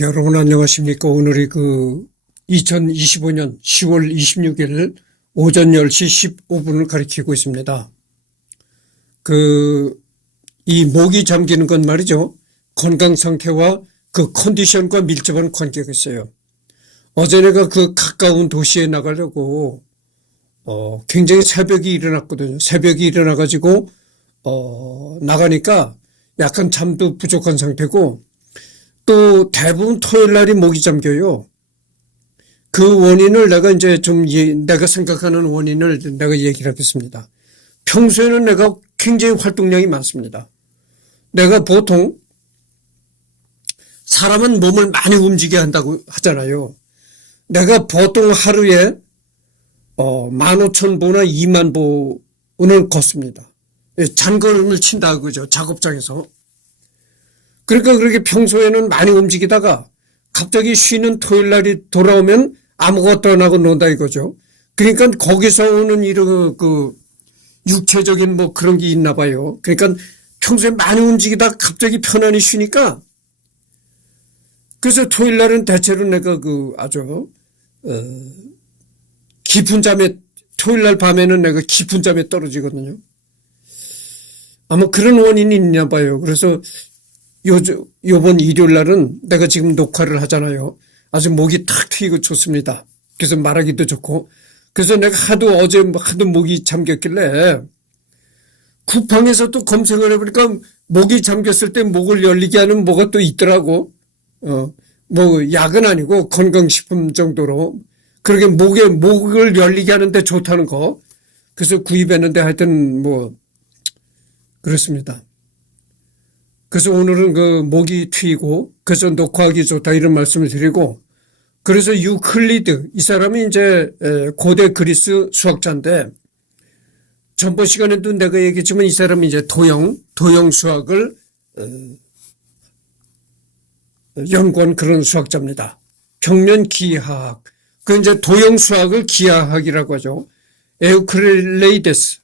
여러분 안녕하십니까. 오늘이 2025년 10월 26일 오전 10시 15분을 가리키고 있습니다. 이 목이 잠기는 건 말이죠. 건강 상태와 그 컨디션과 밀접한 관계가 있어요. 어제 내가 가까운 도시에 나가려고, 굉장히 새벽이 일어났거든요. 새벽이 일어나가지고, 나가니까 약간 잠도 부족한 상태고, 또 대부분 토요일 날이 목이 잠겨요. 그 원인을 내가 내가 생각하는 원인을 내가 얘기를 하겠습니다. 평소에는 내가 굉장히 활동량이 많습니다. 내가 보통 사람은 몸을 많이 움직여야 한다고 하잖아요. 내가 보통 하루에 15,000보나 20,000보는 걷습니다. 잔걸음을 친다 그죠. 작업장에서. 그러니까 그렇게 평소에는 많이 움직이다가 갑자기 쉬는 토요일 날이 돌아오면 아무것도 안 하고 논다 이거죠. 그러니까 거기서 오는 이런 육체적인 그런 게 있나 봐요. 그러니까 평소에 많이 움직이다가 갑자기 편안히 쉬니까 그래서 토요일 날은 대체로 내가 아주 깊은 잠에 토요일 날 밤에는 내가 깊은 잠에 떨어지거든요. 아마 그런 원인이 있나 봐요. 그래서 요번 일요일 날은 내가 지금 녹화를 하잖아요. 아주 목이 탁 트이고 좋습니다. 그래서 말하기도 좋고. 그래서 내가 어제 하도 목이 잠겼길래 쿠팡에서 또 검색을 해보니까 목이 잠겼을 때 목을 열리게 하는 뭐가 또 있더라고. 약은 아니고 건강식품 정도로. 그렇게 목을 열리게 하는데 좋다는 거. 그래서 구입했는데 하여튼 그렇습니다. 그래서 오늘은 목이 트이고, 그래서 녹화하기 좋다 이런 말씀을 드리고, 그래서 유클리드, 이 사람이 이제 고대 그리스 수학자인데, 전번 시간에도 내가 얘기했지만 이 사람이 이제 도형 수학을 연구한 그런 수학자입니다. 평면 기하학. 이제 도형 수학을 기하학이라고 하죠. 에우클리데스.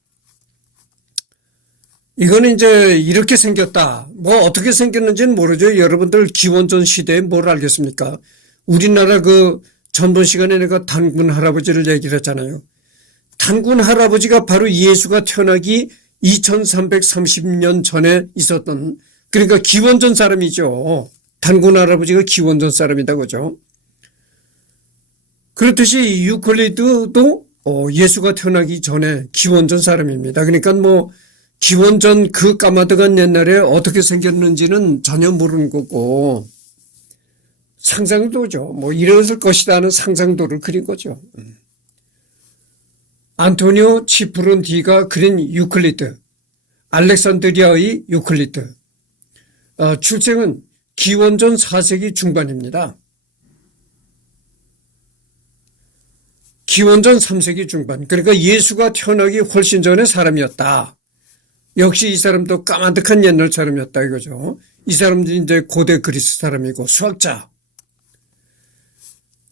이거는 이제 이렇게 생겼다. 어떻게 생겼는지는 모르죠. 여러분들 기원전 시대에 뭘 알겠습니까? 우리나라 전번 시간에 내가 단군 할아버지를 얘기를 했잖아요. 단군 할아버지가 바로 예수가 태어나기 2330년 전에 있었던, 그러니까 기원전 사람이죠. 단군 할아버지가 기원전 사람이다 그죠. 그렇듯이 유클리드도 예수가 태어나기 전에 기원전 사람입니다. 그러니까 기원전 까마득한 옛날에 어떻게 생겼는지는 전혀 모르는 거고, 상상도죠. 이랬을 것이다 하는 상상도를 그린 거죠. 안토니오 치프론디가 그린 유클리드, 알렉산드리아의 유클리드. 출생은 기원전 4세기 중반입니다. 기원전 3세기 중반. 그러니까 예수가 태어나기 훨씬 전에 사람이었다. 역시 이 사람도 까마득한 옛날 사람이었다 이거죠. 이 사람도 이제 고대 그리스 사람이고 수학자.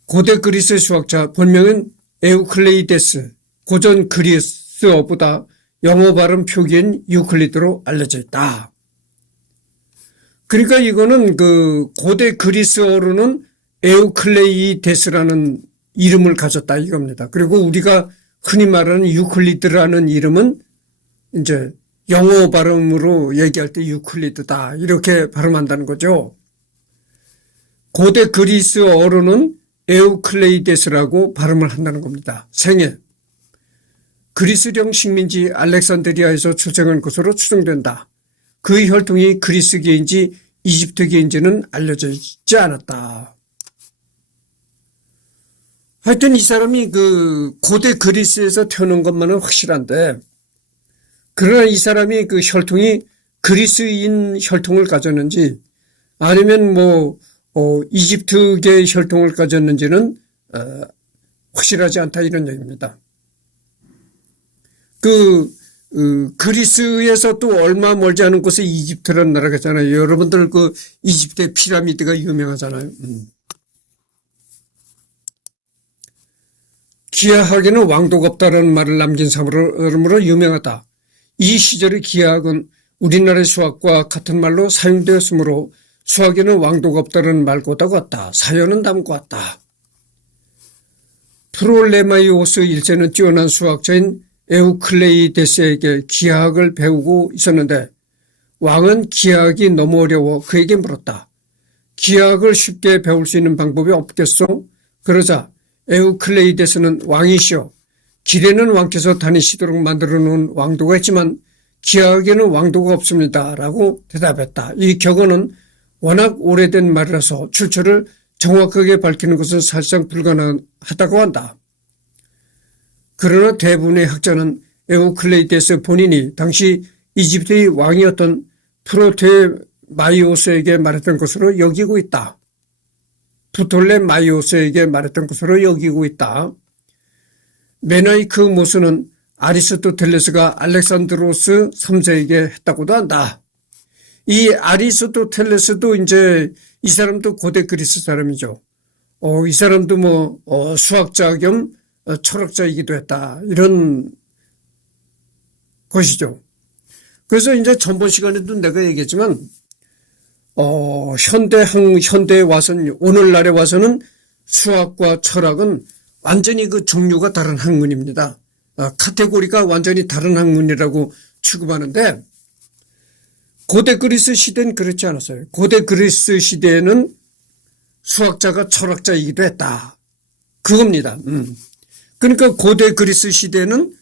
고대 그리스 수학자 본명은 에우클레이데스. 고전 그리스어보다 영어 발음 표기인 유클리드로 알려져 있다. 그러니까 이거는 고대 그리스어로는 에우클레이데스라는 이름을 가졌다 이겁니다. 그리고 우리가 흔히 말하는 유클리드라는 이름은 이제 영어 발음으로 얘기할 때 유클리드다 이렇게 발음한다는 거죠. 고대 그리스어로는 에우클레이데스라고 발음을 한다는 겁니다. 생애. 그리스령 식민지 알렉산드리아에서 출생한 것으로 추정된다. 그의 혈통이 그리스계인지 이집트계인지는 알려져 있지 않았다. 하여튼 이 사람이 고대 그리스에서 태어난 것만은 확실한데, 그러나 이 사람이 혈통이 그리스인 혈통을 가졌는지 아니면 이집트계 혈통을 가졌는지는 확실하지 않다 이런 얘기입니다. 그리스에서 또 얼마 멀지 않은 곳에 이집트라는 나라가 있잖아요. 여러분들 이집트의 피라미드가 유명하잖아요. 기하학에는 왕도가 없다라는 말을 남긴 사람으로 유명하다. 이 시절의 기하학은 우리나라의 수학과 같은 말로 사용되었으므로 수학에는 왕도가 없다는 말보다 같다. 사연은 다음과 같다. 프롤레마이오스 1세는 뛰어난 수학자인 에우클레이데스에게 기하학을 배우고 있었는데 왕은 기하학이 너무 어려워 그에게 물었다. 기하학을 쉽게 배울 수 있는 방법이 없겠소? 그러자 에우클레이데스는 왕이시여 길에는 왕께서 다니시도록 만들어 놓은 왕도가 있지만 기하학에는 왕도가 없습니다. 라고 대답했다. 이 격언은 워낙 오래된 말이라서 출처를 정확하게 밝히는 것은 사실상 불가능하다고 한다. 그러나 대부분의 학자는 에우클레이데스 본인이 당시 이집트의 왕이었던 프토레마이오스에게 말했던 것으로 여기고 있다. 프톨레마이오스에게 말했던 것으로 여기고 있다. 메나이 그 모수는 아리스토텔레스가 알렉산드로스 3세에게 했다고도 한다. 이 아리스토텔레스도 이제 이 사람도 고대 그리스 사람이죠. 이 사람도 수학자 겸 철학자이기도 했다. 이런 것이죠. 그래서 이제 전번 시간에도 내가 얘기했지만, 현대에 와서는, 오늘날에 와서는 수학과 철학은 완전히 그 종류가 다른 학문입니다. 카테고리가 완전히 다른 학문이라고 취급하는데, 고대 그리스 시대는 그렇지 않았어요. 고대 그리스 시대에는 수학자가 철학자이기도 했다. 그겁니다. 그러니까 고대 그리스 시대는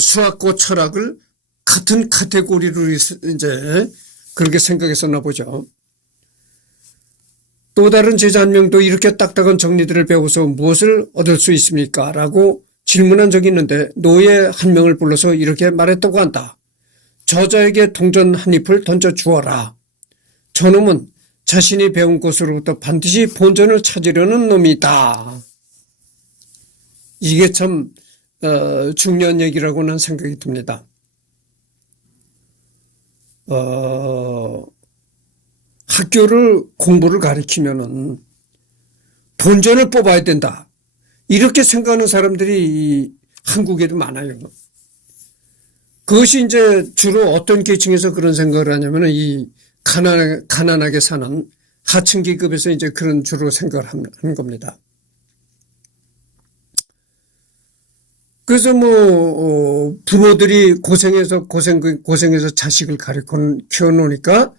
수학과 철학을 같은 카테고리로 이제 그렇게 생각했었나 보죠. 또 다른 제자 한 명도 이렇게 딱딱한 정리들을 배워서 무엇을 얻을 수 있습니까? 라고 질문한 적이 있는데 노예 한 명을 불러서 이렇게 말했다고 한다. 저자에게 동전 한 잎을 던져 주어라. 저놈은 자신이 배운 것으로부터 반드시 본전을 찾으려는 놈이다. 이게 참 중요한 얘기라고 는 생각이 듭니다. 학교를 공부를 가르치면은 본전을 뽑아야 된다. 이렇게 생각하는 사람들이 한국에도 많아요. 그것이 이제 주로 어떤 계층에서 그런 생각을 하냐면은 이 가난하게 사는 하층 계급에서 이제 그런 주로 생각을 하는 겁니다. 그래서 부모들이 고생해서 자식을 키워놓으니까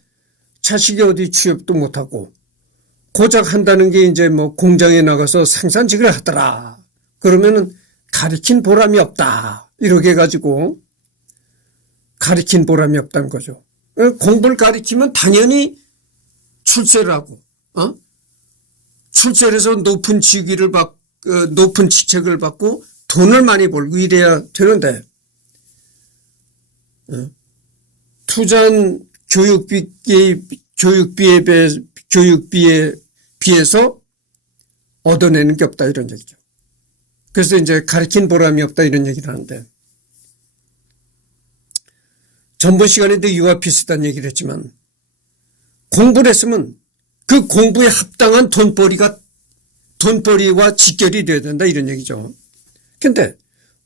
자식이 어디 취업도 못하고 고작 한다는 게 이제 공장에 나가서 생산직을 하더라. 그러면은 가르친 보람이 없다. 이렇게 해가지고 가르친 보람이 없다는 거죠. 공부를 가르치면 당연히 출세를 하고, 출세를 해서 높은 높은 직책을 받고 돈을 많이 벌고 이래야 되는데, 투자한 교육비에 비해서 얻어내는 게 없다 이런 얘기죠. 그래서 이제 가르친 보람이 없다 이런 얘기를 하는데, 전번 시간에도 이와 비슷한 얘기를 했지만 공부를 했으면 그 공부에 합당한 돈벌이와 직결이 돼야 된다 이런 얘기죠. 근데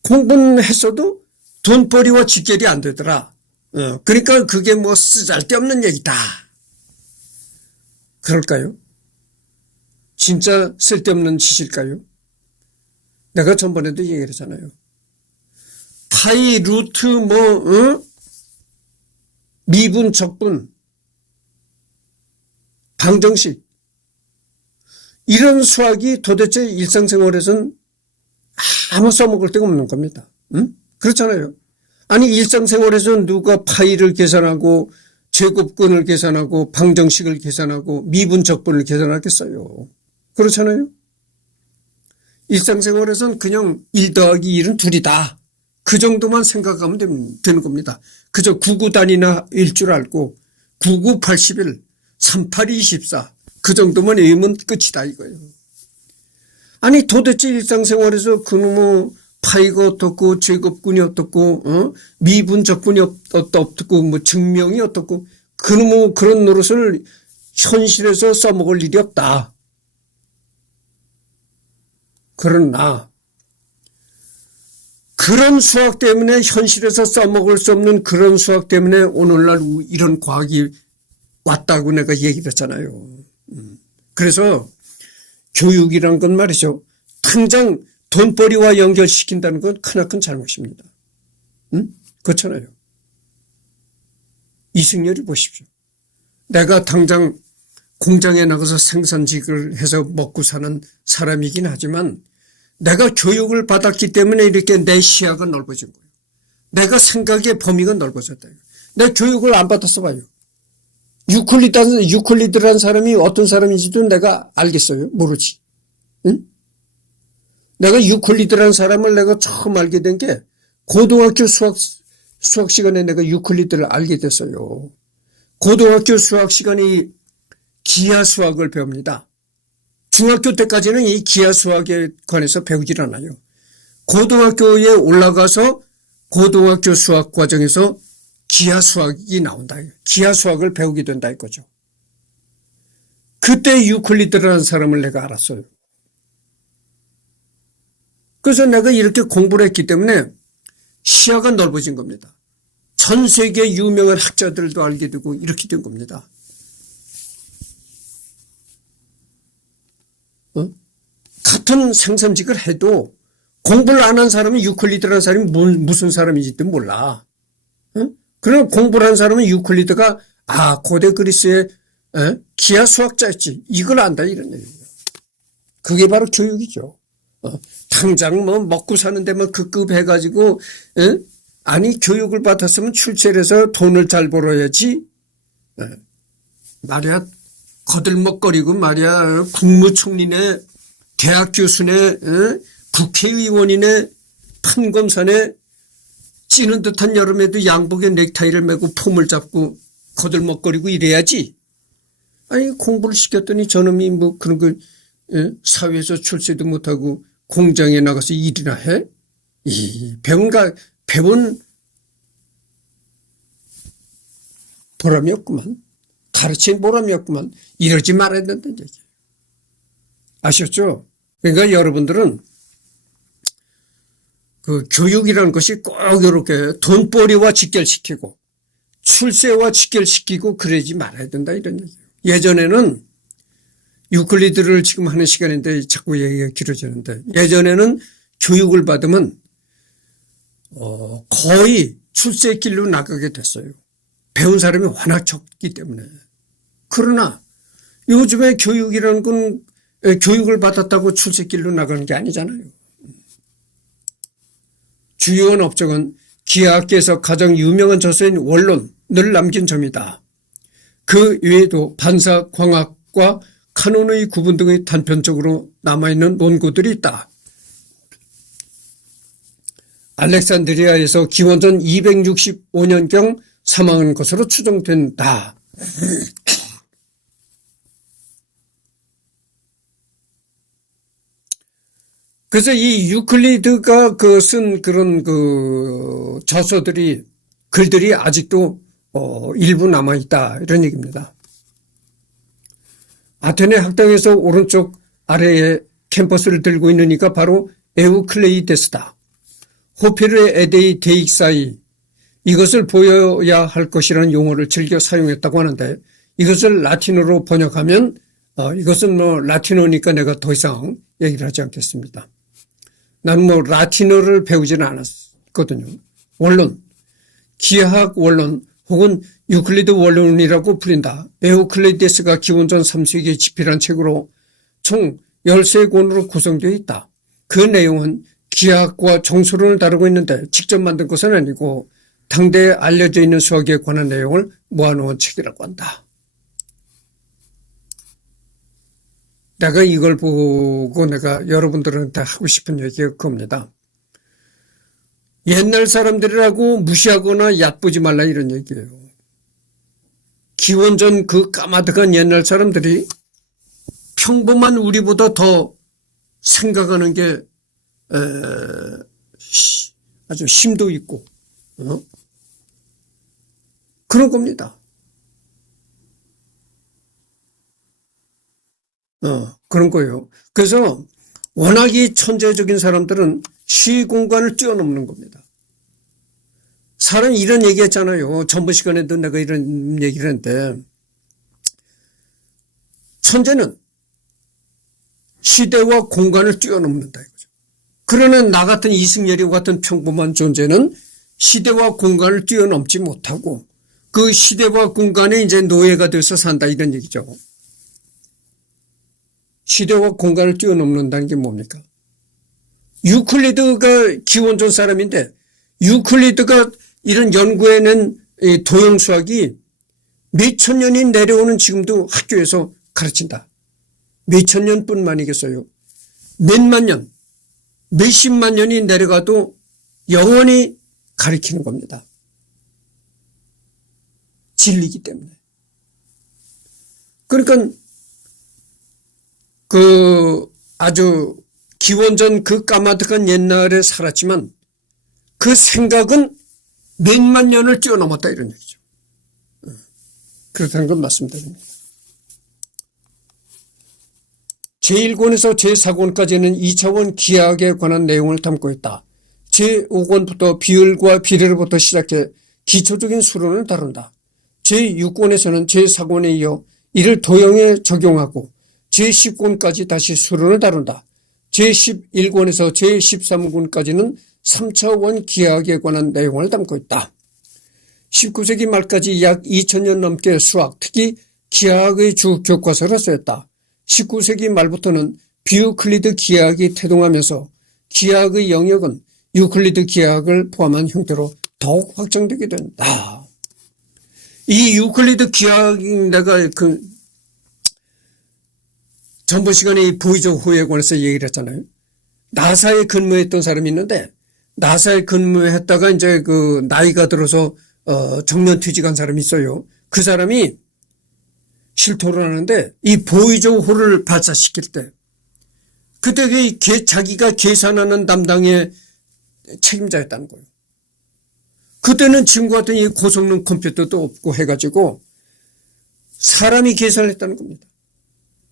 공부는 했어도 돈벌이와 직결이 안 되더라. 그러니까 그게 쓰잘데없는 얘기다. 그럴까요? 진짜 쓸데없는 짓일까요? 내가 전번에도 얘기를 했잖아요. 파이, 루트, 미분, 적분, 방정식 이런 수학이 도대체 일상생활에서는 아무 써먹을 데가 없는 겁니다. 그렇잖아요. 아니 일상생활에서 누가 파이를 계산하고 제곱근을 계산하고 방정식을 계산하고 미분, 적분을 계산하겠어요. 그렇잖아요. 일상생활에서는 그냥 1 더하기 1은 2이다. 그 정도만 생각하면 되는 겁니다. 그저 99단위나 일 줄 알고 99, 81, 38, 24 그 정도만 외우면 끝이다 이거예요. 아니 도대체 일상생활에서 그놈의 파이가 어떻고 제곱근이 어떻고 미분, 적분이 어떻고 증명이 어떻고 그놈의 그런 노릇을 현실에서 써먹을 일이 없다. 그러나 그런 수학 때문에 현실에서 써먹을 수 없는 그런 수학 때문에 오늘날 이런 과학이 왔다고 내가 얘기를 했잖아요. 그래서 교육이란 건 말이죠. 당장 돈벌이와 연결시킨다는 건 크나큰 잘못입니다. 그렇잖아요. 이승열이 보십시오. 내가 당장 공장에 나가서 생산직을 해서 먹고 사는 사람이긴 하지만 내가 교육을 받았기 때문에 이렇게 내 시야가 넓어진 거예요. 내가 생각의 범위가 넓어졌다. 내 교육을 안 받았어 봐요. 유클리드라는 사람이 어떤 사람인지도 내가 알겠어요? 모르지. 응? 내가 유클리드라는 사람을 내가 처음 알게 된 게 고등학교 수학 시간에 내가 유클리드를 알게 됐어요. 고등학교 수학 시간이 기하 수학을 배웁니다. 중학교 때까지는 이 기하 수학에 관해서 배우질 않아요. 고등학교에 올라가서 고등학교 수학 과정에서 기하 수학이 나온다. 기하 수학을 배우게 된다 이거죠. 그때 유클리드라는 사람을 내가 알았어요. 그래서 내가 이렇게 공부를 했기 때문에 시야가 넓어진 겁니다. 전 세계 유명한 학자들도 알게 되고 이렇게 된 겁니다. 같은 생산직을 해도 공부를 안 한 사람은 유클리드라는 사람이 무슨 사람인지도 몰라. 그럼 공부를 한 사람은 유클리드가 고대 그리스의 기하 수학자였지. 이걸 안다 이런 얘기예요. 그게 바로 교육이죠. 당장 뭐 먹고 사는 데만 급급 해가지고 아니 교육을 받았으면 출세를 해서 돈을 잘 벌어야지. 말이야 거들먹거리고 말이야 국무총리네 대학 교수네 국회의원이네 판검사네 찌는 듯한 여름에도 양복에 넥타이를 메고 폼을 잡고 거들먹거리고 이래야지. 아니 공부를 시켰더니 저놈이 뭐 그런 거 사회에서 출세도 못하고 공장에 나가서 일이나 해? 배운 보람이 없구만. 가르친 보람이 없구만. 이러지 말아야 된다는 얘기예요. 아셨죠? 그러니까 여러분들은 그 교육이라는 것이 꼭 이렇게 돈벌이와 직결시키고 출세와 직결시키고 그러지 말아야 된다 이런 얘기예요. 예전에는 유클리드를 지금 하는 시간인데 자꾸 얘기가 길어지는데 예전에는 교육을 받으면 거의 출세길로 나가게 됐어요. 배운 사람이 워낙 적기 때문에. 그러나 요즘에 교육이라는 건 교육을 받았다고 출세길로 나가는 게 아니잖아요. 주요한 업적은 기하학계에서 가장 유명한 저서인 원론을 남긴 점이다. 그 외에도 반사, 광학과 카논의 구분 등의 단편적으로 남아있는 논구들이 있다. 알렉산드리아에서 기원전 265년경 사망한 것으로 추정된다. 그래서 이 유클리드가 쓴 그런 저서들이 글들이 아직도 일부 남아있다 이런 얘기입니다. 아테네 학당에서 오른쪽 아래에 캠퍼스를 들고 있는 이가 바로 에우클레이데스다. 호페르의 에데이 데익사이 이것을 보여야 할 것이라는 용어를 즐겨 사용했다고 하는데 이것을 라틴어로 번역하면 이것은 뭐 라틴어니까 내가 더 이상 얘기를 하지 않겠습니다. 나는 뭐 라틴어를 배우지는 않았거든요. 원론, 기하학 원론 혹은 유클리드 원론이라고 불린다. 에우클리데스가 기원전 3세기에 집필한 책으로 총 13권으로 구성되어 있다. 그 내용은 기하학과 정수론을 다루고 있는데 직접 만든 것은 아니고 당대에 알려져 있는 수학에 관한 내용을 모아놓은 책이라고 한다. 내가 이걸 보고 내가 여러분들한테 하고 싶은 얘기가 그겁니다. 옛날 사람들이라고 무시하거나 얕보지 말라 이런 얘기예요. 기원전 그 까마득한 옛날 사람들이 평범한 우리보다 더 생각하는 게 아주 심도 있고 그런 겁니다. 그런 거예요. 그래서 워낙 이 천재적인 사람들은 시 공간을 뛰어넘는 겁니다. 사람이 이런 얘기 했잖아요. 전번 시간에도 내가 이런 얘기를 했는데 천재는 시대와 공간을 뛰어넘는다 이거죠. 그러나 나 같은 이승열이 같은 평범한 존재는 시대와 공간을 뛰어넘지 못하고 그 시대와 공간에 이제 노예가 돼서 산다 이런 얘기죠. 시대와 공간을 뛰어넘는다는 게 뭡니까? 유클리드가 기원전 사람인데 유클리드가 이런 연구해낸 도형수학이 몇천 년이 내려오는 지금도 학교에서 가르친다. 몇천 년뿐만이겠어요. 몇만 년, 몇십만 년이 내려가도 영원히 가르치는 겁니다. 진리이기 때문에. 그러니까 아주 기원전 그 까마득한 옛날에 살았지만 그 생각은 몇만 년을 뛰어넘었다 이런 얘기죠. 그렇다는 건 말씀드립니다. 제1권에서 제4권까지는 2차원 기하학에 관한 내용을 담고 있다. 제5권부터 비율과 비례로부터 시작해 기초적인 수론을 다룬다. 제6권에서는 제4권에 이어 이를 도형에 적용하고 제10권까지 다시 수론을 다룬다. 제11권에서 제13권까지는 3차원 기하학에 관한 내용을 담고 있다. 19세기 말까지 약 2000년 넘게 수학, 특히 기하학의 주 교과서를 쓰였다. 19세기 말부터는 비유클리드 기하학이 태동하면서 기하학의 영역은 유클리드 기하학을 포함한 형태로 더욱 확장되게 된다. 이 유클리드 기하학이 내가 전번 시간에 이 보이적 호에 관해서 얘기를 했잖아요. 나사에 근무했던 사람이 있는데 나사에 근무했다가 이제 나이가 들어서 정년 퇴직한 사람이 있어요. 그 사람이 실토를 하는데 이 보이적 호를 발사시킬 때 그때 자기가 계산하는 담당의 책임자였다는 거예요. 그때는 지금과 같은 이 고성능 컴퓨터도 없고 해가지고 사람이 계산을 했다는 겁니다.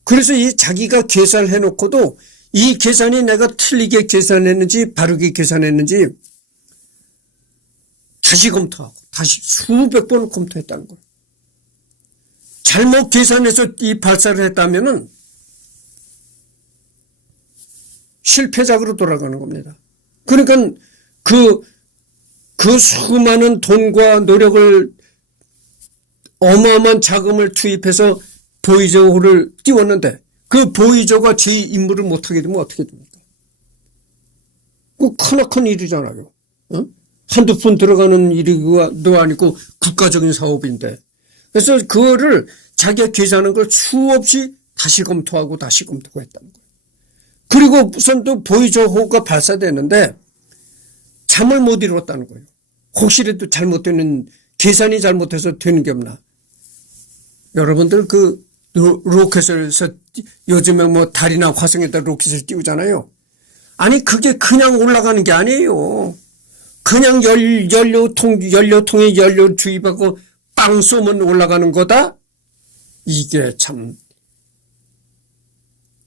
그래서 이 자기가 계산을 해놓고도 이 계산이 내가 틀리게 계산했는지 바르게 계산했는지 다시 검토하고 다시 수백 번을 검토했다는 거예요. 잘못 계산해서 이 발사를 했다면은 실패작으로 돌아가는 겁니다. 그러니까 그 수많은 돈과 노력을 어마어마한 자금을 투입해서 보이저호를 띄웠는데 그 보이저가 제 임무를 못하게 되면 어떻게 됩니까? 그 크나큰 일이잖아요. 한두 푼 들어가는 일도 아니고 국가적인 사업인데. 그래서 그거를 자기가 계산한 걸 수없이 다시 검토하고 다시 검토하고 했다는 거예요. 그리고 우선 또 보이저호가 발사되는데 잠을 못 이뤘다는 거예요. 혹시라도 잘못되는 계산이 잘못해서 되는 게 없나. 여러분들 로켓에서 요즘에 뭐 달이나 화성에다 로켓을 띄우잖아요. 아니 그게 그냥 올라가는 게 아니에요. 그냥 연료통에 연료 주입하고 빵 쏘면 올라가는 거다? 이게 참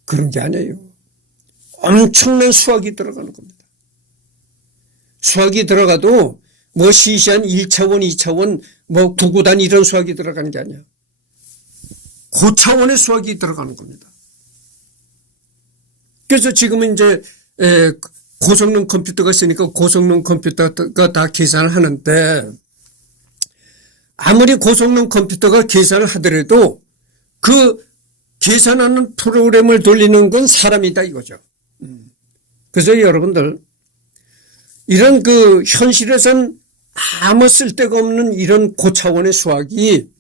그런 게 아니에요. 엄청난 수학이 들어가는 겁니다. 수학이 들어가도 뭐 시시한 1차원, 2차원, 뭐 구구단 이런 수학이 들어가는 게 아니야. 고차원의 수학이 들어가는 겁니다. 그래서 지금은 이제 고성능 컴퓨터가 있으니까 고성능 컴퓨터가 다 계산을 하는데 아무리 고성능 컴퓨터가 계산을 하더라도 그 계산하는 프로그램을 돌리는 건 사람이다 이거죠. 그래서 여러분들 이런 현실에선 아무 쓸데가 없는 이런 고차원의 수학이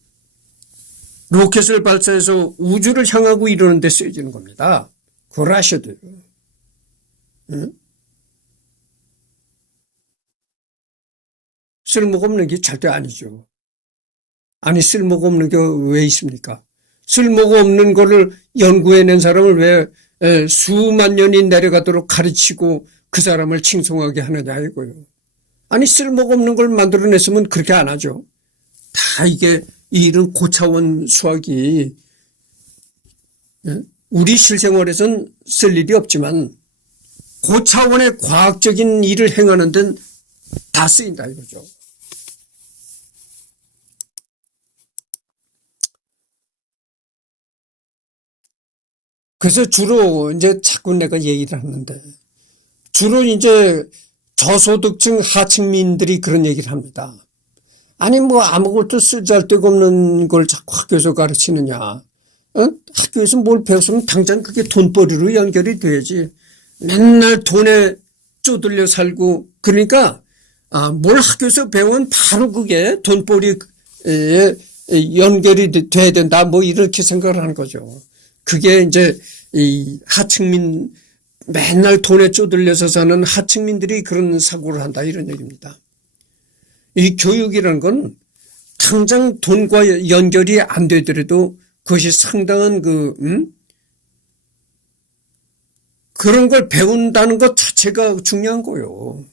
로켓을 발사해서 우주를 향하고 이러는 데 쓰여지는 겁니다. 그걸 아셔야 돼요. 응? 쓸모가 없는 게 절대 아니죠. 아니 쓸모가 없는 게 왜 있습니까? 쓸모가 없는 거를 연구해낸 사람을 왜 수만 년이 내려가도록 가르치고 그 사람을 칭송하게 하느냐 이거요. 아니 쓸모가 없는 걸 만들어냈으면 그렇게 안 하죠. 다 이게 이런 고차원 수학이 우리 실생활에선 쓸 일이 없지만 고차원의 과학적인 일을 행하는 데는 다 쓰인다 이거죠. 그래서 주로 이제 자꾸 내가 얘기를 하는데 주로 이제 저소득층 하층민들이 그런 얘기를 합니다. 아니 뭐 아무것도 쓰잘데가 없는 걸 자꾸 학교에서 가르치느냐. 학교에서 뭘 배웠으면 당장 그게 돈벌이로 연결이 돼야지. 맨날 돈에 쪼들려 살고 그러니까 뭘 학교에서 배우면 바로 그게 돈벌이에 연결이 돼야 된다. 뭐 이렇게 생각을 하는 거죠. 그게 이제 이 하층민 맨날 돈에 쪼들려서 사는 하층민들이 그런 사고를 한다 이런 얘기입니다. 이 교육이라는 건 당장 돈과 연결이 안 되더라도 그것이 상당한 그런 걸 배운다는 것 자체가 중요한 거요.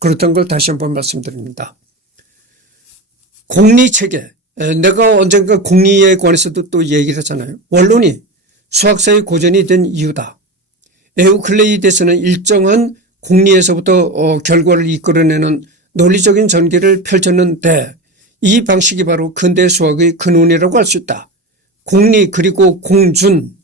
그렇다는 걸 다시 한번 말씀드립니다. 공리체계. 내가 언젠가 공리에 관해서도 또 얘기를 하잖아요. 원론이 수학사의 고전이 된 이유다. 에우클리데스는 일정한 공리에서부터 결과를 이끌어내는 논리적인 전개를 펼쳤는데 이 방식이 바로 근대 수학의 근원이라고 할 수 있다. 공리 그리고 공준.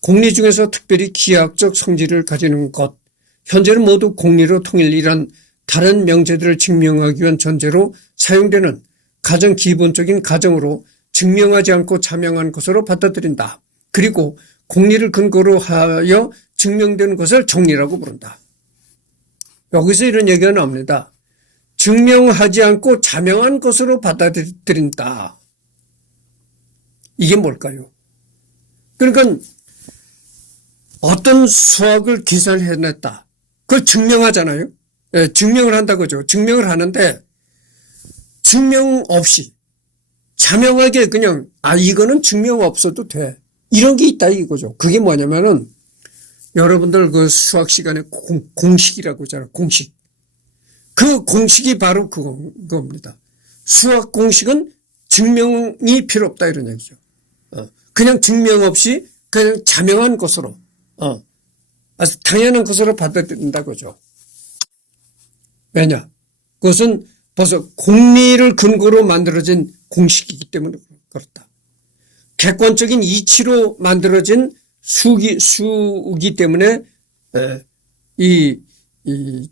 공리 중에서 특별히 기하학적 성질을 가지는 것. 현재는 모두 공리로 통일이란 다른 명제들을 증명하기 위한 전제로 사용되는 가장 기본적인 가정으로 증명하지 않고 자명한 것으로 받아들인다. 그리고 공리를 근거로 하여 증명되는 것을 정리라고 부른다. 여기서 이런 얘기가 나옵니다. 증명하지 않고 자명한 것으로 받아들인다. 이게 뭘까요? 그러니까 어떤 수학을 계산해냈다. 그걸 증명하잖아요. 증명을 한다고죠. 증명을 하는데 증명 없이 자명하게 그냥 이거는 증명 없어도 돼. 이런 게 있다 이거죠. 그게 뭐냐면은 여러분들 그 수학 시간에 공식이라고 하잖아요. 공식. 그 공식이 바로 그겁니다. 수학 공식은 증명이 필요 없다 이런 얘기죠. 그냥 증명 없이 그냥 자명한 것으로 아주 당연한 것으로 받아들인다고죠. 왜냐? 그것은 벌써 공리를 근거로 만들어진 공식이기 때문에 그렇다. 객관적인 이치로 만들어진 수기 때문에 이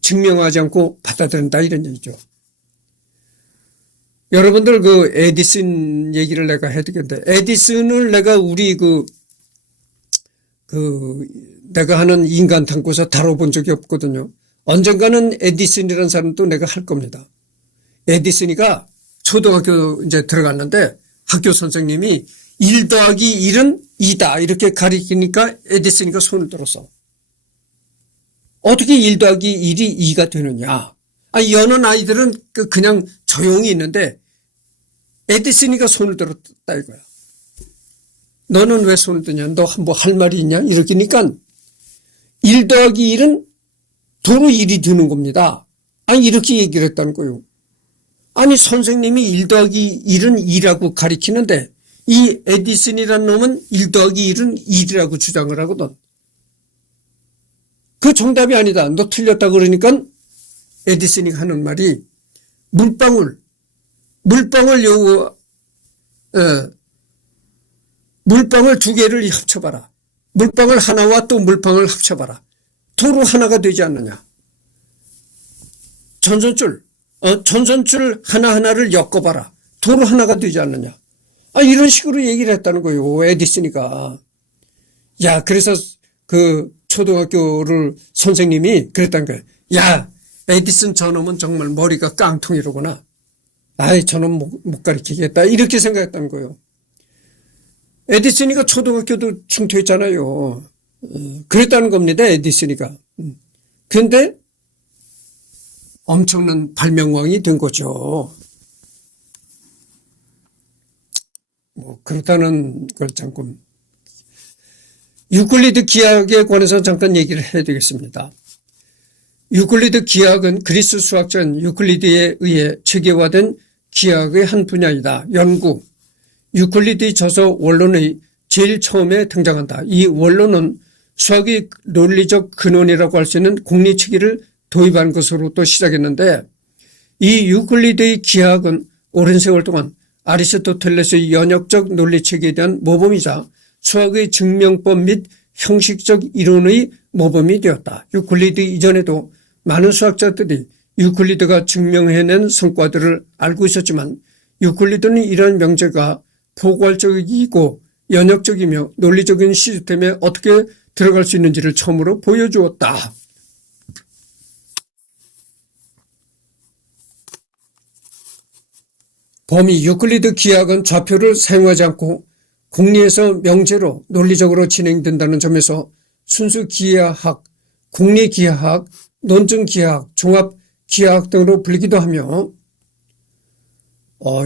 증명하지 않고 받아들인다 이런 얘기죠. 여러분들 그 에디슨 얘기를 내가 해야 되겠는데 에디슨을 내가 우리 내가 하는 인간 탐구에서 다뤄본 적이 없거든요. 언젠가는 에디슨이라는 사람도 내가 할 겁니다. 에디슨이가 초등학교 이제 들어갔는데 학교 선생님이 1 더하기 1은 2다 이렇게 가리키니까 에디슨이가 손을 들었어. 어떻게 1 더하기 1이 2가 되느냐. 여는 아이들은 그냥 조용히 있는데 에디슨이가 손을 들었다 이거야. 너는 왜 손을 드냐? 너 뭐 할 말이 있냐? 이러니까 1 더하기 1은 도로 1이 되는 겁니다. 이렇게 얘기를 했다는 거예요. 선생님이 1 더하기 1은 2라고 가리키는데 이 에디슨이라는 놈은 1 더하기 1은 1이라고 주장을 하거든. 그 정답이 아니다. 너 틀렸다 그러니까 에디슨이 하는 말이 물방울 물방울 2개를 합쳐봐라. 물방울 하나와 또 물방울 합쳐봐라. 도로 하나가 되지 않느냐. 전선줄 하나하나를 엮어봐라. 도로 하나가 되지 않느냐. 이런 식으로 얘기를 했다는 거예요. 에디슨이가. 그래서 그 초등학교를 선생님이 그랬다는 거예요. 에디슨 저놈은 정말 머리가 깡통이로구나. 저놈 못 가르치겠다. 이렇게 생각했다는 거예요. 에디슨이가 초등학교도 중퇴했잖아요. 그랬다는 겁니다. 에디슨이가. 그런데 엄청난 발명왕이 된 거죠. 그렇다는 걸 잠깐 유클리드 기하학에 관해서 잠깐 얘기를 해야 되겠습니다. 유클리드 기하학은 그리스 수학자 유클리드에 의해 체계화된 기하학의 한 분야이다. 연구. 유클리드의 저서 원론의 제일 처음에 등장한다. 이 원론은 수학의 논리적 근원이라고 할 수 있는 공리체계를 도입한 것으로부터 시작했는데 이 유클리드의 기하학은 오랜 세월 동안 아리스토텔레스의 연역적 논리체계에 대한 모범이자 수학의 증명법 및 형식적 이론의 모범이 되었다. 유클리드 이전에도 많은 수학자들이 유클리드가 증명해낸 성과들을 알고 있었지만 유클리드는 이러한 명제가 포괄적이고 연역적이며 논리적인 시스템에 어떻게 들어갈 수 있는지를 처음으로 보여주었다. 범위 유클리드 기하학은 좌표를 사용하지 않고 공리에서 명제로 논리적으로 진행된다는 점에서 순수 기하학, 공리 기하학, 논증 기하학, 종합 기하학 등으로 불리기도 하며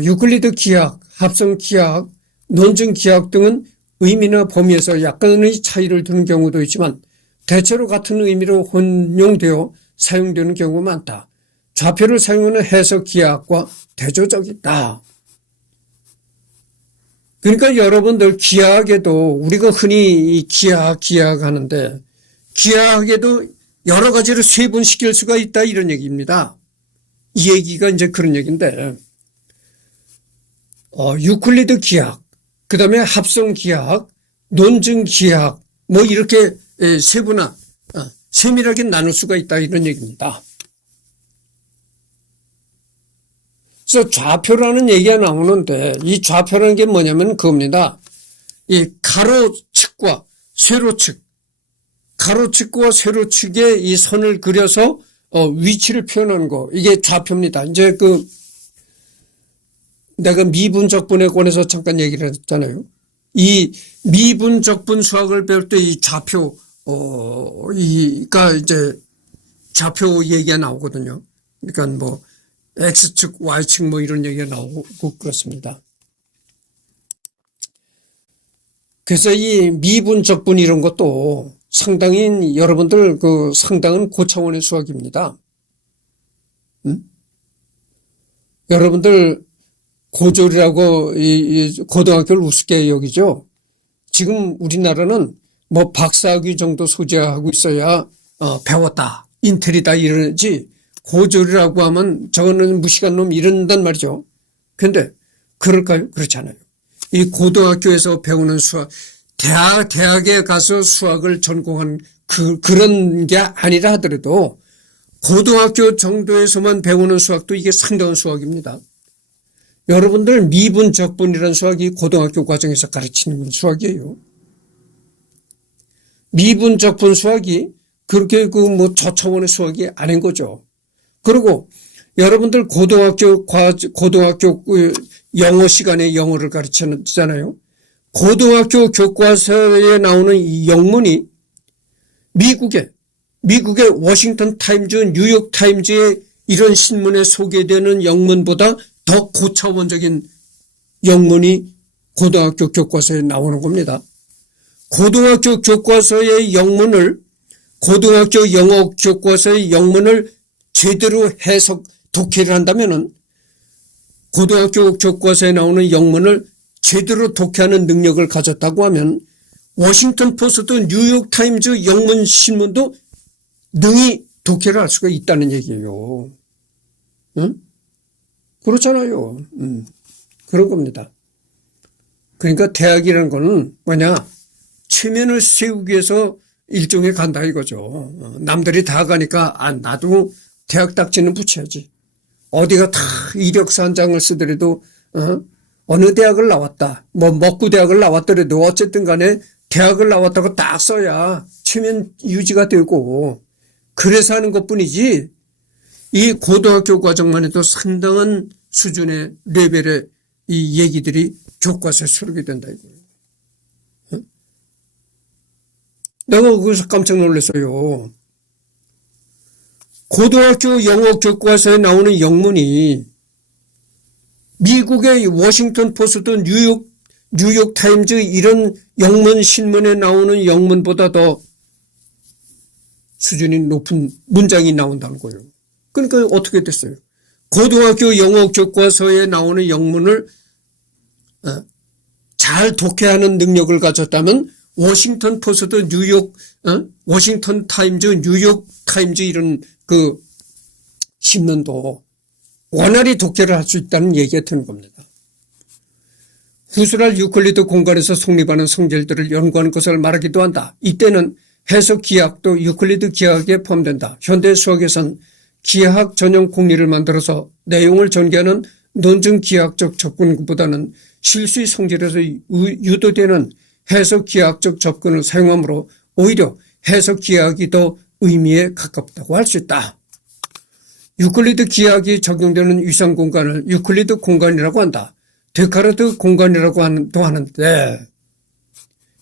유클리드 기하학, 합성 기하학, 논증 기하학 등은 의미나 범위에서 약간의 차이를 두는 경우도 있지만 대체로 같은 의미로 혼용되어 사용되는 경우가 많다. 좌표를 사용하는 해석 기하학과 대조적이다. 그러니까 여러분들 기하학에도 우리가 흔히 기하학 하는데 기하학에도 여러 가지를 세분시킬 수가 있다 이런 얘기입니다. 이 얘기가 이제 그런 얘기인데 유클리드 기하학, 그 다음에 합성 기하학, 논증 기하학 뭐 이렇게 세분화 세밀하게 나눌 수가 있다 이런 얘기입니다. 그래서 좌표라는 얘기가 나오는데 이 좌표라는 게 뭐냐면 그겁니다. 이 가로측과 세로측, 가로측과 세로측에 이 선을 그려서 위치를 표현하는 거 이게 좌표입니다. 이제 내가 미분적분에 관해서 잠깐 얘기를 했잖아요. 이 미분적분 수학을 배울 때 이 좌표 이제 좌표 얘기가 나오거든요. 그러니까 뭐 X축, Y축 뭐 이런 얘기가 나오고 그렇습니다. 그래서 이 미분적분 이런 것도 상당히 여러분들 상당한 고차원의 수학입니다. 여러분들 고졸이라고 고등학교를 우습게 여기죠. 지금 우리나라는 뭐 박사학위 정도 소재하고 있어야 배웠다, 인텔이다 이러지 고졸이라고 하면 저거는 무식한 놈 이런단 말이죠. 그런데 그럴까요? 그렇지 않아요. 이 고등학교에서 배우는 수학, 대학에 가서 수학을 전공한 그런 게 아니라 하더라도 고등학교 정도에서만 배우는 수학도 이게 상당한 수학입니다. 여러분들 미분적분이라는 수학이 고등학교 과정에서 가르치는 수학이에요. 미분적분 수학이 그렇게 저차원의 수학이 아닌 거죠. 그리고 여러분들 고등학교 영어 시간에 영어를 가르치잖아요. 고등학교 교과서에 나오는 이 영문이 미국의 워싱턴 타임즈, 뉴욕 타임즈의 이런 신문에 소개되는 영문보다 더 고차원적인 영문이 고등학교 교과서에 나오는 겁니다. 고등학교 교과서의 영문을 고등학교 영어 교과서의 영문을 제대로 독해를 한다면은 고등학교 교과서에 나오는 영문을 제대로 독해하는 능력을 가졌다고 하면 워싱턴 포스트, 뉴욕 타임즈 영문 신문도 능히 독해를 할 수가 있다는 얘기예요. 응? 그렇잖아요. 그런 겁니다. 그러니까 대학이라는 거는 뭐냐? 체면을 세우기 위해서 일종의 간다 이거죠. 남들이 다 가니까 나도 대학 딱지는 붙여야지. 어디가 다 이력서 한 장을 쓰더라도 어느 대학을 나왔다. 뭐 먹구 대학을 나왔더라도 어쨌든 간에 대학을 나왔다고 딱 써야 체면 유지가 되고 그래서 하는 것뿐이지 이 고등학교 과정만 해도 상당한 수준의 레벨의 이 얘기들이 교과서에 수록이 된다 이거예요. 내가 거기서 깜짝 놀랐어요. 고등학교 영어 교과서에 나오는 영문이 미국의 워싱턴 포스트, 뉴욕 타임즈 이런 영문 신문에 나오는 영문보다 더 수준이 높은 문장이 나온다는 거예요. 그러니까 어떻게 됐어요? 고등학교 영어 교과서에 나오는 영문을 잘 독해하는 능력을 가졌다면 워싱턴 포스트, 워싱턴 타임즈, 뉴욕 타임즈 이런 신문도 원활히 독해를 할 수 있다는 얘기가 되는 겁니다. 구슬할 유클리드 공간에서 성립하는 성질들을 연구하는 것을 말하기도 한다. 이때는 해석 기하학도 유클리드 기하학에 포함된다. 현대 수학에선 기하학 전용 공리를 만들어서 내용을 전개하는 논증 기하학적 접근보다는 실수의 성질에서 유도되는 해석 기하학적 접근을 사용하므로 오히려 해석 기하학이 더 의미에 가깝다고 할 수 있다. 유클리드 기하학이 적용되는 위상 공간을 유클리드 공간이라고 한다. 데카르트 공간이라고 하는데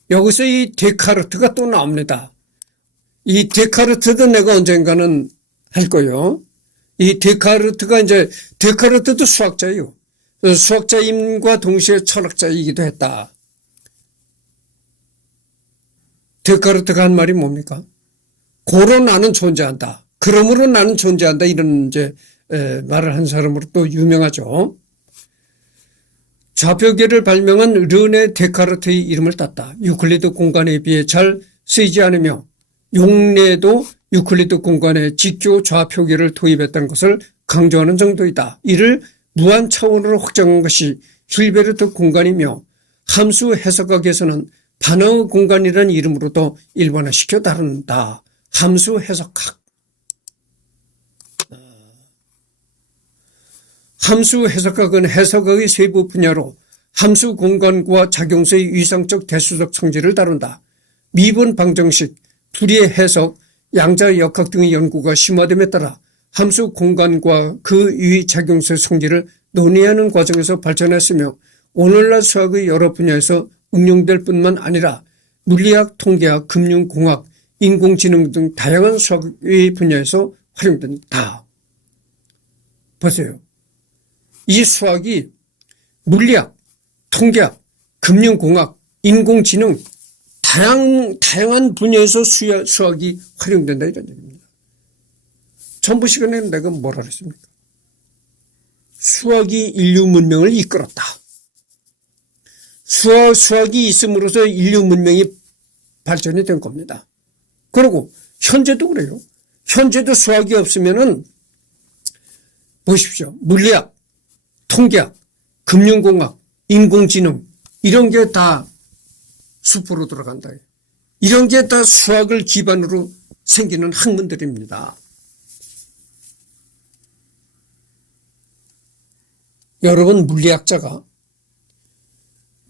여기서 이 데카르트가 또 나옵니다. 이 데카르트도 내가 언젠가는 할 거예요. 이 데카르트가 이제 데카르트도 수학자예요. 수학자임과 동시에 철학자이기도 했다. 데카르트가 한 말이 뭡니까? 고로 나는 존재한다. 그러므로 나는 존재한다. 이런 이제 말을 한 사람으로 또 유명하죠. 좌표계를 발명한 르네 데카르트의 이름을 땄다. 유클리드 공간에 비해 잘 쓰이지 않으며 용례도 유클리드 공간에 직교 좌표계를 도입했다는 것을 강조하는 정도이다. 이를 무한 차원으로 확장한 것이 힐베르트 공간이며 함수 해석학에서는 반응 공간이라는 이름으로도 일반화시켜 다룬다. 함수 해석학. 함수 해석학은 해석학의 세부 분야로 함수 공간과 작용수의 위상적 대수적 성질을 다룬다. 미분 방정식, 불의 해석, 양자 역학 등의 연구가 심화됨에 따라 함수 공간과 그 위 작용수의 성질을 논의하는 과정에서 발전했으며 오늘날 수학의 여러 분야에서 응용될 뿐만 아니라 물리학, 통계학, 금융공학, 인공지능 등 다양한 수학의 분야에서 활용된다. 보세요. 이 수학이 물리학, 통계학, 금융공학, 인공지능 다양한 분야에서 수학이 활용된다 이런 얘기입니다. 전부 시간에 내가 뭐라 그랬습니까? 수학이 인류 문명을 이끌었다. 수학이 있음으로써 인류 문명이 발전이 된 겁니다. 그리고 현재도 그래요. 현재도 수학이 없으면은 보십시오. 물리학, 통계학, 금융공학, 인공지능 이런 게 다 수포로 들어간다. 이런 게 다 수학을 기반으로 생기는 학문들입니다. 여러분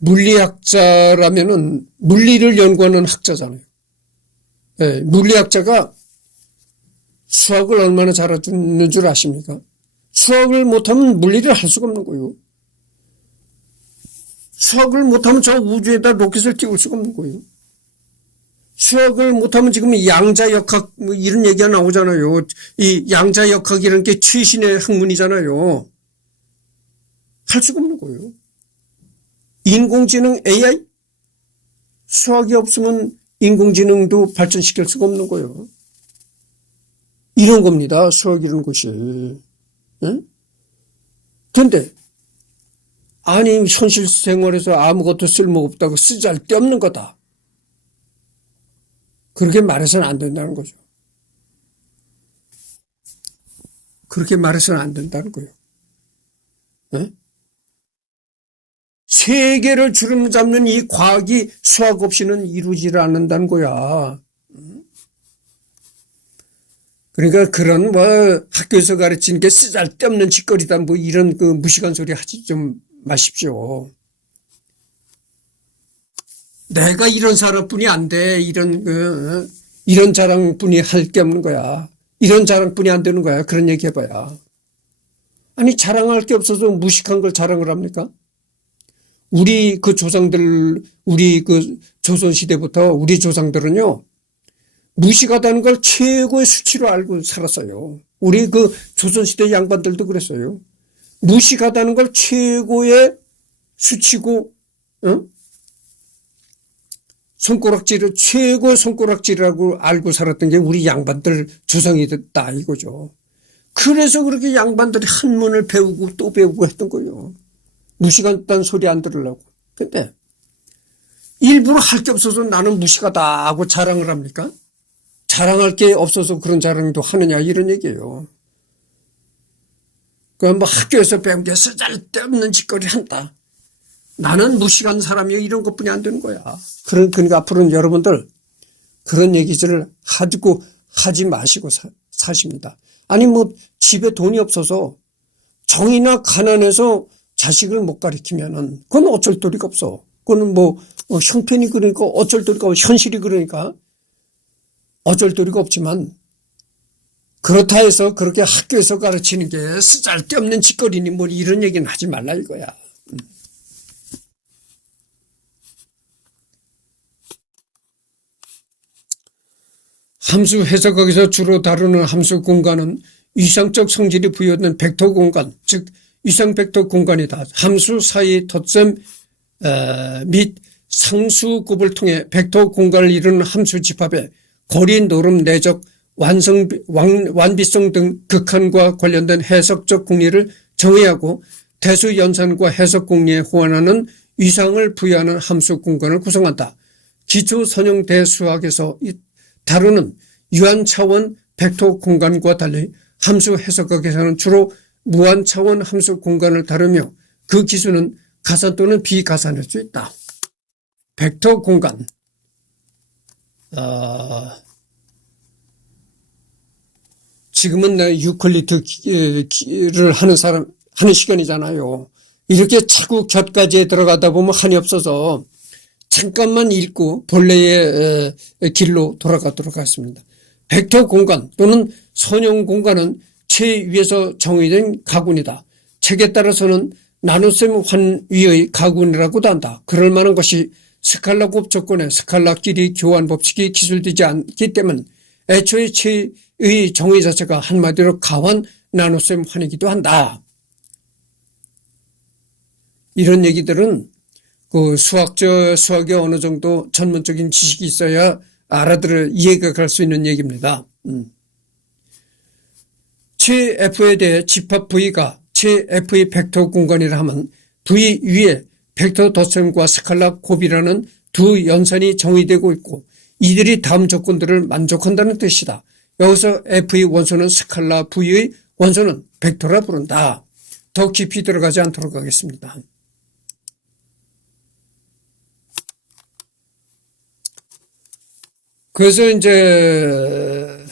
물리학자라면은 물리를 연구하는 학자잖아요. 네, 물리학자가 수학을 얼마나 잘하는 줄 아십니까? 수학을 못하면 물리를 할 수가 없는 거예요. 수학을 못하면 저 우주에다 로켓을 띄울 수가 없는 거예요. 수학을 못하면 지금 양자역학 뭐 이런 얘기가 나오잖아요. 이 양자역학이라는 게 최신의 학문이잖아요. 할 수가 없는 거예요. 인공지능 AI? 수학이 없으면 인공지능도 발전시킬 수가 없는 거예요. 이런 겁니다. 수학이라는 것이. 그런데 아니 현실 생활에서 아무것도 쓸모없다고 쓰잘데없는 거다. 그렇게 말해서는 안 된다는 거죠. 그렇게 말해서는 안 된다는 거예요. 세계를 주름 잡는 이 과학이 수학 없이는 이루어지지 않는다는 거야. 그러니까 그런 학교에서 가르치는 게 쓰잘데없는 짓거리다 뭐 이런 그 무식한 소리 하지 좀 마십시오. 내가 이런 사람뿐이 안 돼. 이런 자랑뿐이 할 게 없는 거야. 이런 자랑뿐이 안 되는 거야. 그런 얘기 해봐야. 아니 자랑할 게 없어서 무식한 걸 자랑을 합니까? 우리 그 조상들, 우리 그 조선시대부터 우리 조상들은요, 무식하다는 걸 최고의 수치로 알고 살았어요. 우리 그 조선시대 양반들도 그랬어요. 무식하다는 걸 최고의 수치고, 손가락질을, 최고의 손가락질이라고 알고 살았던 게 우리 양반들 조상이 됐다 이거죠. 그래서 그렇게 양반들이 한문을 배우고 또 배우고 했던 거예요. 무식하다는 소리 안 들으려고. 근데 일부러 할 게 없어서 나는 무식하다 하고 자랑을 합니까? 자랑할 게 없어서 그런 자랑도 하느냐 이런 얘기예요. 그 뭐 학교에서 배운 게 쓰잘데없는 짓거리 한다. 나는 무식한 사람이야. 이런 것뿐이 안 되는 거야. 그러니까 앞으로는 여러분들 그런 얘기들을 하지 마시고 사십니다. 아니 뭐 집에 돈이 없어서 정이나 가난해서 자식을 못 가리키면은 그건 어쩔 도리가 없어. 그거는 뭐 형편이 그러니까 어쩔 도리가 없고 현실이 그러니까 어쩔 도리가 없지만 그렇다 해서 그렇게 학교에서 가르치는 게 쓰잘데없는 짓거리니 뭐 이런 얘기는 하지 말라 이거야. 함수 해석학에서 주로 다루는 함수 공간은 위상적 성질이 부여된 벡터 공간, 즉 위상 벡터 공간이다. 함수 사이 덧셈 및 상수곱을 통해 벡터 공간을 이루는 함수 집합에 거리, 노름, 내적, 완비성 등 극한과 관련된 해석적 공리를 정의하고 대수 연산과 해석 공리에 호환하는 위상을 부여하는 함수 공간을 구성한다. 기초 선형 대수학에서 다루는 유한 차원 벡터 공간과 달리 함수 해석학에서는 주로 무한 차원 함수 공간을 다루며 그 기수는 가산 또는 비가산일 수 있다. 벡터 공간. 지금은 유클리드를 하는 시간이잖아요. 이렇게 자꾸 곁가지에 들어가다 보면 한이 없어서 잠깐만 읽고 본래의 길로 돌아가도록 하겠습니다. 벡터 공간 또는 선형 공간은 최위에서 정의된 가군이다. 책에 따라서는 나눗셈 환위의 가군이라고도 한다. 그럴 만한 것이 스칼라곱 조건에 스칼라 길이 교환 법칙이 기술되지 않기 때문 애초에 최의 정의 자체가 한마디로 가환 나눗셈 환이기도 한다. 이런 얘기들은 그 수학에 어느 정도 전문적인 지식이 있어야 이해가 갈 수 있는 얘기입니다. 최F에 대해 집합 V가 최F의 벡터 공간이라 하면 V 위에 벡터 덧셈과 스칼라 곱이라는 두 연산이 정의되고 있고 이들이 다음 조건들을 만족한다는 뜻이다. 여기서 F의 원소는 스칼라, V의 원소는 벡터라 부른다. 더 깊이 들어가지 않도록 하겠습니다. 그래서 이제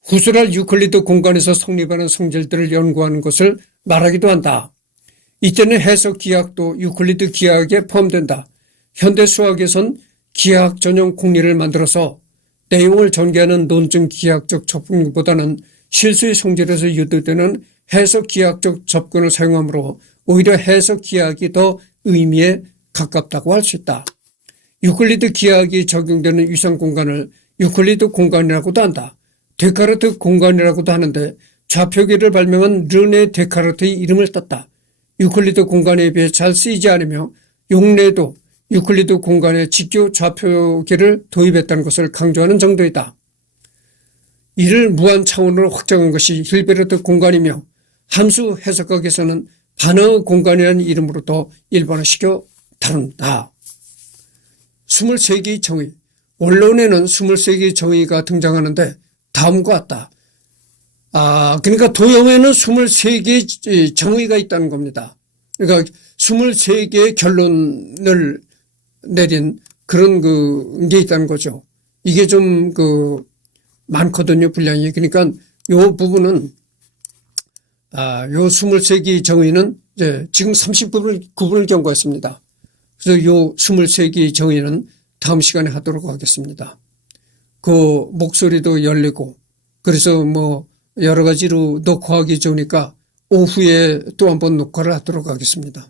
구술할 유클리드 공간에서 성립하는 성질들을 연구하는 것을 말하기도 한다. 이때는 해석 기하학도 유클리드 기하학에 포함된다. 현대 수학에선 기하학 전용 공리를 만들어서 내용을 전개하는 논증 기하학적 접근보다는 실수의 성질에서 유도되는 해석 기하학적 접근을 사용하므로 오히려 해석 기하학이 더 의미에 가깝다고 할 수 있다. 유클리드 기하학이 적용되는 위상 공간을 유클리드 공간이라고도 한다. 데카르트 공간이라고도 하는데 좌표기를 발명한 르네 데카르트의 이름을 땄다. 유클리드 공간에 비해 잘 쓰이지 않으며 용례도 유클리드 공간에 직교 좌표기를 도입했다는 것을 강조하는 정도이다. 이를 무한 차원으로 확장한 것이 힐베르트 공간이며 함수 해석학에서는 반어 공간이라는 이름으로도 일반화시켜 다룬다. 23개의 정의. 원론에는 23개의 정의가 등장하는데 다음과 같다. 그러니까 도형에는 23개의 정의가 있다는 겁니다. 그러니까 23개의 결론을 내린 그런 게 있다는 거죠. 이게 좀 많거든요, 분량이. 그러니까 요 부분은, 요 23개의 정의는 이제 지금 39분을 경과했습니다. 그래서 요 23개의 정의는 다음 시간에 하도록 하겠습니다. 그 목소리도 열리고 그래서 뭐 여러 가지로 녹화하기 좋으니까 오후에 또 한번 녹화를 하도록 하겠습니다.